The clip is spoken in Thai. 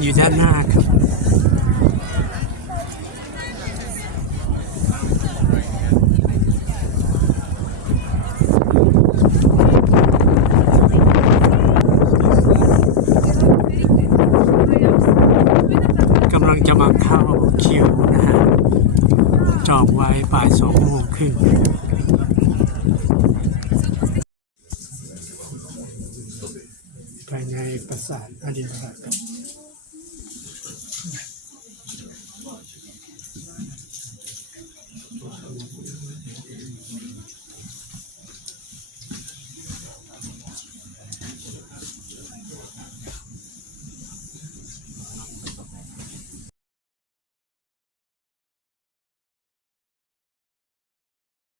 อยู่ด้านหน้าครับ กำลังจะมาเข้าคิวนะฮะ จองไว้บ่ายสองโมงครึ่งภายในปราสาทอดีตทราครับ